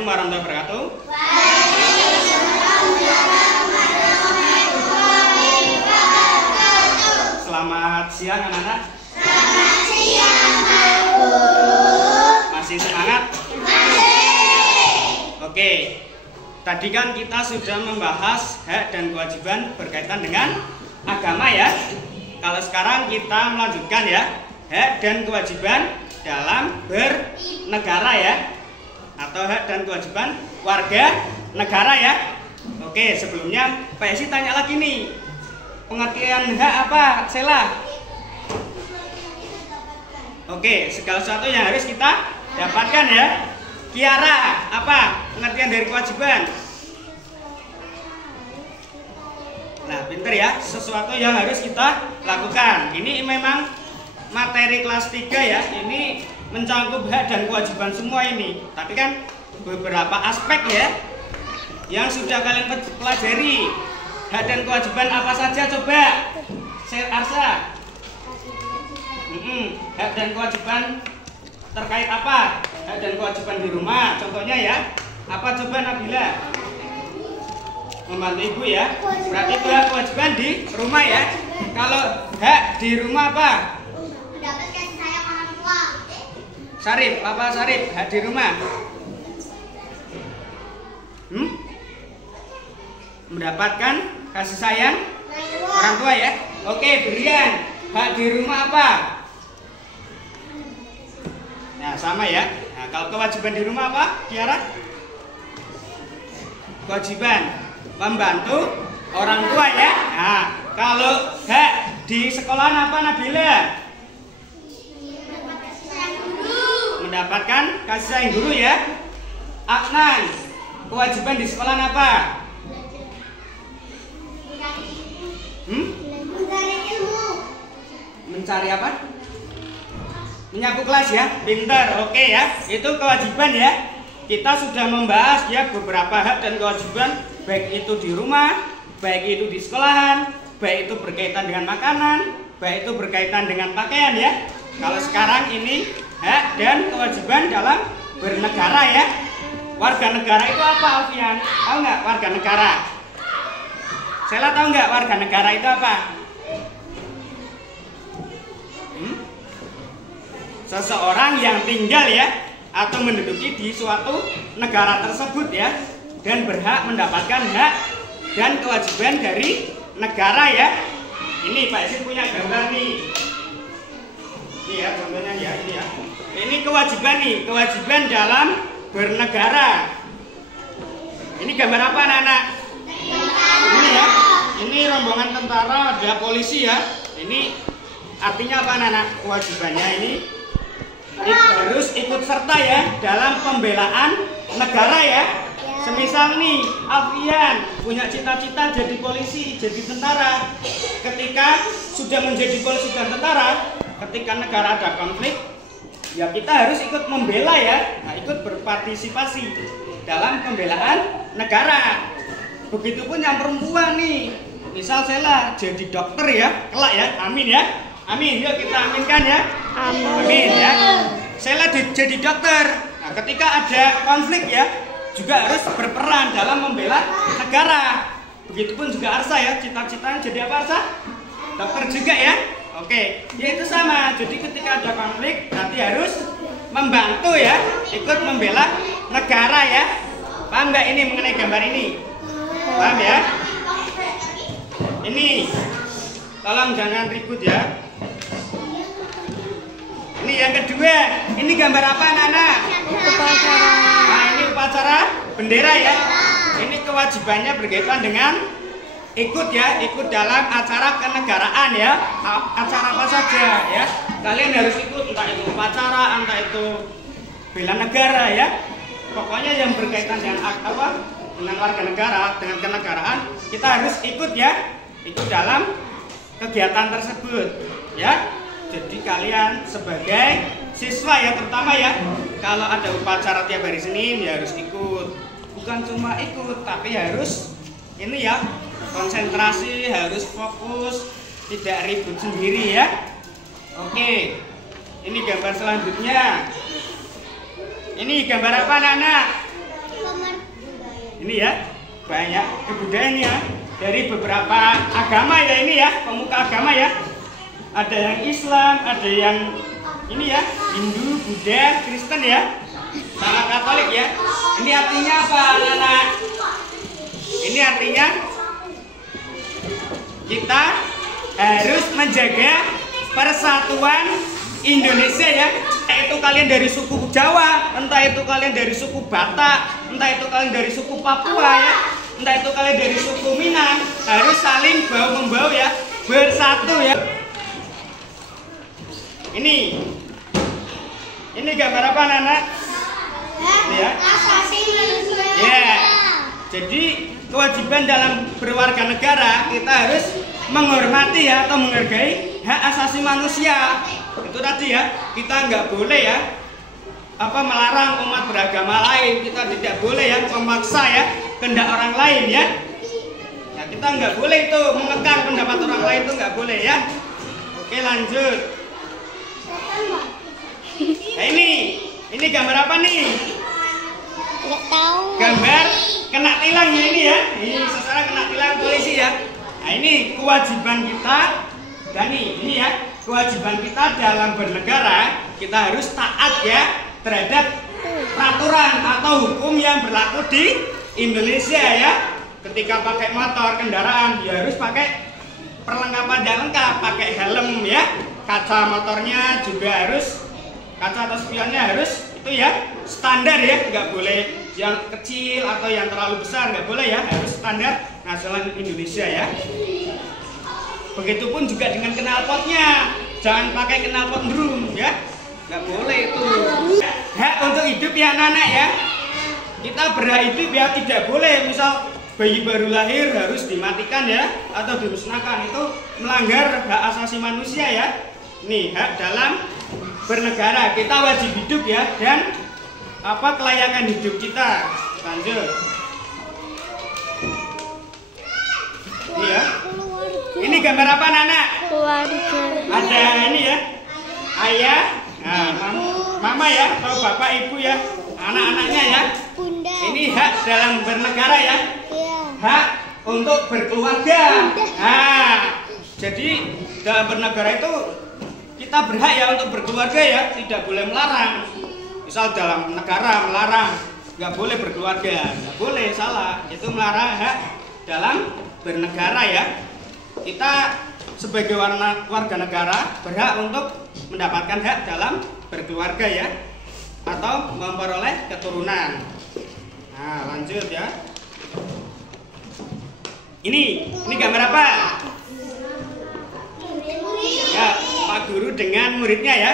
Assalamualaikum warahmatullahi wabarakatuh. Selamat siang anak-anak. Selamat siang Pak Guru. Masih semangat? Masih. Oke. Tadi kan kita sudah membahas hak dan kewajiban berkaitan dengan agama ya. Kalau sekarang kita melanjutkan ya, hak dan kewajiban dalam bernegara ya, atau hak dan kewajiban warga negara ya. Oke, sebelumnya Pak Esi tanya lagi nih, pengertian hak apa, Sela? Oke, segala sesuatu yang harus kita dapatkan ya. Kiara, apa pengertian dari kewajiban? Nah, pinter ya, sesuatu yang harus kita lakukan. Ini memang materi kelas 3 ya. Ini mencakup hak dan kewajiban semua ini. Tapi kan beberapa aspek ya yang sudah kalian pelajari. Hak dan kewajiban apa saja coba? Arsa. Hak dan kewajiban terkait apa? Hak dan kewajiban di rumah. Contohnya ya. Apa coba Nabila? Membantu ibu ya. Berarti itu hak kewajiban di rumah ya. Kalau hak di rumah apa? Mendapat kasih sayang orang tua. Sarip, apa Sarip? Hak di rumah? Mendapatkan kasih sayang orang tua ya. Oke, Brian, hak di rumah apa? Nah, sama ya. Nah, kalau kewajiban di rumah apa, Kiara? Kewajiban membantu orang tua ya. Nah, kalau hak di sekolah apa, Nabila? Mendapatkan kasih sayang guru ya. Adnan, kewajiban di sekolah apa? Mencari ilmu. Mencari apa? Menyapu kelas ya. Pintar, oke ya. Itu kewajiban ya. Kita sudah membahas ya beberapa hak dan kewajiban, baik itu di rumah, baik itu di sekolahan, baik itu berkaitan dengan makanan, baik itu berkaitan dengan pakaian ya. Kalau sekarang ini hak dan kewajiban dalam bernegara ya. Warga negara itu apa, Alfian? Tahu nggak warga negara? Sela tahu nggak warga negara itu apa? Seseorang yang tinggal ya atau menduduki di suatu negara tersebut ya, dan berhak mendapatkan hak dan kewajiban dari negara ya. Ini Pak Isin punya gambar nih. Ini ya gambarnya ya, ini ya. Ini kewajiban nih, kewajiban dalam bernegara. Ini gambar apa anak-anak? Ini ya. Ini rombongan tentara, ada polisi ya. Ini artinya apa anak-anak? Kewajibannya ini harus ikut serta ya dalam pembelaan negara ya. Semisal nih Alfian punya cita-cita jadi polisi, jadi tentara. Ketika sudah menjadi polisi dan tentara, ketika negara ada konflik, ya kita harus ikut membela ya. Nah, ikut berpartisipasi dalam pembelaan negara. Begitupun yang perempuan nih, misal Sela jadi dokter ya, kelak ya, amin ya. Amin, yuk kita aminkan ya. Amin ya. Sela jadi dokter. Nah, ketika ada konflik ya, juga harus berperan dalam membela negara. Begitupun juga Arsa ya, cita-citanya jadi apa Arsa? Dokter juga ya. Oke, ya itu sama. Jadi ketika ada konflik, nanti harus membantu ya, ikut membela negara ya. Paham nggak ini mengenai gambar ini? Paham ya? Ini, tolong jangan ribut ya. Ini yang kedua, ini gambar apa anak-anak? Upacara. Nah, ini upacara bendera ya. Ini kewajibannya berkaitan dengan ikut ya, ikut dalam acara kenegaraan ya. Acara apa saja ya. Kalian harus ikut, entah itu upacara, entah itu bela negara ya. Pokoknya yang berkaitan dengan apa? Dengan warga negara, dengan kenegaraan, kita harus ikut ya. Ikut dalam kegiatan tersebut ya. Jadi kalian sebagai siswa ya, terutama ya, kalau ada upacara tiap hari Senin ya harus ikut. Bukan cuma ikut, tapi harus ini ya, konsentrasi, harus fokus, tidak ribut sendiri ya. Oke, ini gambar selanjutnya. Ini gambar apa anak-anak? Ini ya, banyak kebudayaan ya dari beberapa agama ya, ini ya, pemuka agama ya. Ada yang Islam, ada yang ini ya, Hindu, Buddha, Kristen ya, sama Katolik ya. Ini artinya apa, anak-anak? Ini artinya kita harus menjaga persatuan Indonesia ya. Entah itu kalian dari suku Jawa, entah itu kalian dari suku Batak, entah itu kalian dari suku Papua ya, entah itu kalian dari suku Minang, harus saling bahu-membahu ya, bersatu ya. Ini gambar apa, anak-anak? Ya. Ya. Jadi kewajiban dalam berwarga negara, kita harus menghormati ya, atau menghargai hak asasi manusia. Itu tadi ya, kita nggak boleh ya melarang umat beragama lain. Kita tidak boleh ya memaksa ya kehendak orang lain ya. Ya, kita nggak boleh itu mengekang pendapat orang lain, itu nggak boleh ya. Oke, lanjut. Nah, ini gambar apa nih? Nggak tahu. Gambar kena tilang ya, ini ya. Ini seseorang kena tilang polisi ya. Nah, ini kewajiban kita. Dan ini ya, kewajiban kita dalam bernegara, kita harus taat ya terhadap peraturan atau hukum yang berlaku di Indonesia ya. Ketika pakai motor, kendaraan, ya harus pakai perlengkapan yang lengkap, pakai helm ya. Kaca motornya juga harus, kaca atau spionnya harus itu ya standar ya, nggak boleh yang kecil atau yang terlalu besar, nggak boleh ya, harus standar nasional Indonesia ya. Begitupun juga dengan knalpotnya, jangan pakai knalpot drum ya, nggak boleh itu. Hak untuk hidup ya anak-anak ya, kita berhak hidup ya, tidak boleh misal bayi baru lahir harus dimatikan ya atau dimusnahkan, itu melanggar hak asasi manusia ya. Nih, hak dalam bernegara, kita wajib hidup ya, dan kelayakan hidup kita. Lanjut. Ini ya. Ini gambar apa, anak-anak? Keluarga. Ada ini ya, ayah, mama ya, atau bapak, ibu ya, anak-anaknya ya. Bunda. Ini hak dalam bernegara ya, Iya. hak untuk berkeluarga. Nah, jadi dalam bernegara itu kita berhak ya untuk berkeluarga ya, tidak boleh melarang. Misal dalam negara melarang nggak boleh berkeluarga, nggak boleh, salah. Itu melarang hak dalam bernegara ya. Kita sebagai warga negara berhak untuk mendapatkan hak dalam berkeluarga ya, atau memperoleh keturunan. Nah, lanjut ya. Ini gambar apa? Ya, Pak Guru dengan muridnya ya.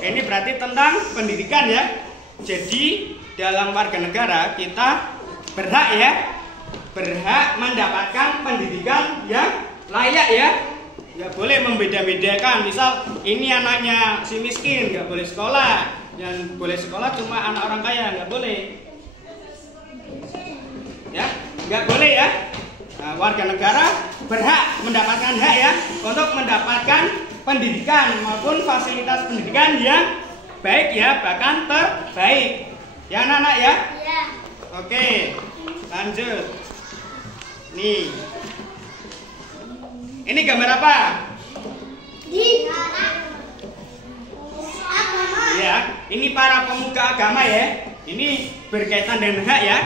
Ini berarti tentang pendidikan ya. Jadi dalam warga negara kita berhak ya, berhak mendapatkan pendidikan yang layak ya. Nggak boleh membeda-bedakan. Misal ini anaknya si miskin nggak boleh sekolah, yang boleh sekolah cuma anak orang kaya, nggak boleh. Ya, nggak boleh ya. Nah, warga negara berhak mendapatkan hak ya untuk mendapatkan pendidikan maupun fasilitas pendidikan yang baik ya, bahkan terbaik. Ya anak-anak ya? Iya. Oke, lanjut. Nih. Ini gambar apa? Di agama. Ya, ini para pemuka agama ya. Ini berkaitan dengan hak ya.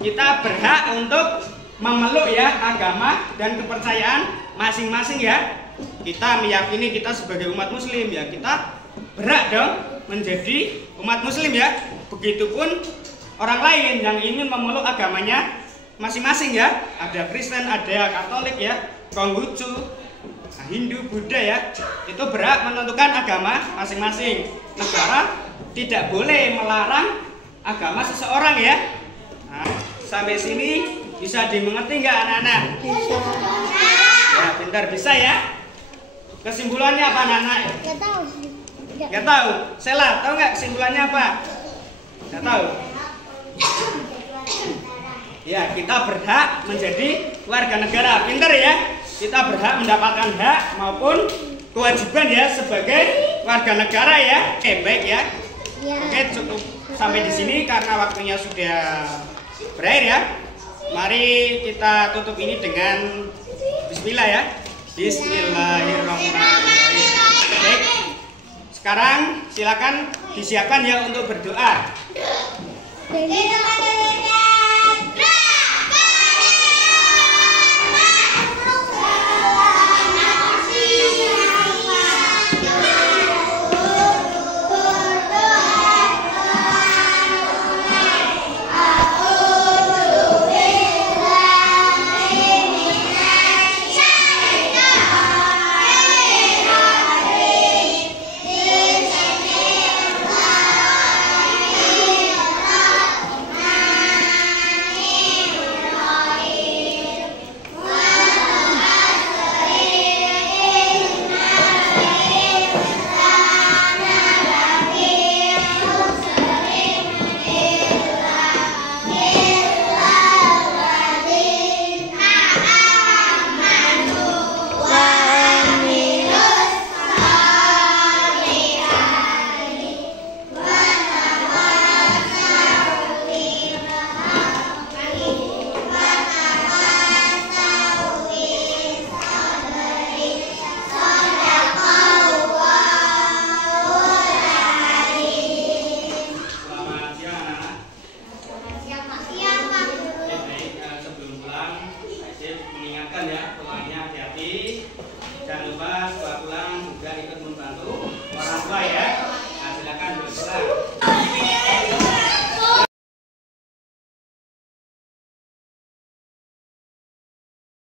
Kita berhak untuk memeluk ya agama dan kepercayaan masing-masing ya. Kita meyakini kita sebagai umat muslim ya, kita berhak dong menjadi umat muslim ya. Begitupun orang lain yang ingin memeluk agamanya masing-masing ya. Ada Kristen, ada Katolik ya, Konghucu, Hindu, Buddha ya. Itu berhak menentukan agama masing-masing. Negara tidak boleh melarang agama seseorang ya. Nah, sampai sini bisa dimengerti nggak anak-anak? Bisa. Ya, pintar, bisa ya. Kesimpulannya apa anak-anak? Nggak tahu. Nggak tahu. Sela, tahu nggak kesimpulannya apa? Nggak tahu. Ya, kita berhak menjadi warga negara. Pintar ya. Kita berhak mendapatkan hak maupun kewajiban ya sebagai warga negara ya. Oke, baik ya. Ya. Oke, cukup sampai di sini karena waktunya sudah berakhir ya. Mari kita tutup ini dengan bismillah ya. Bismillahirrahmanirrahim. Baik. Sekarang silakan disiapkan ya untuk berdoa.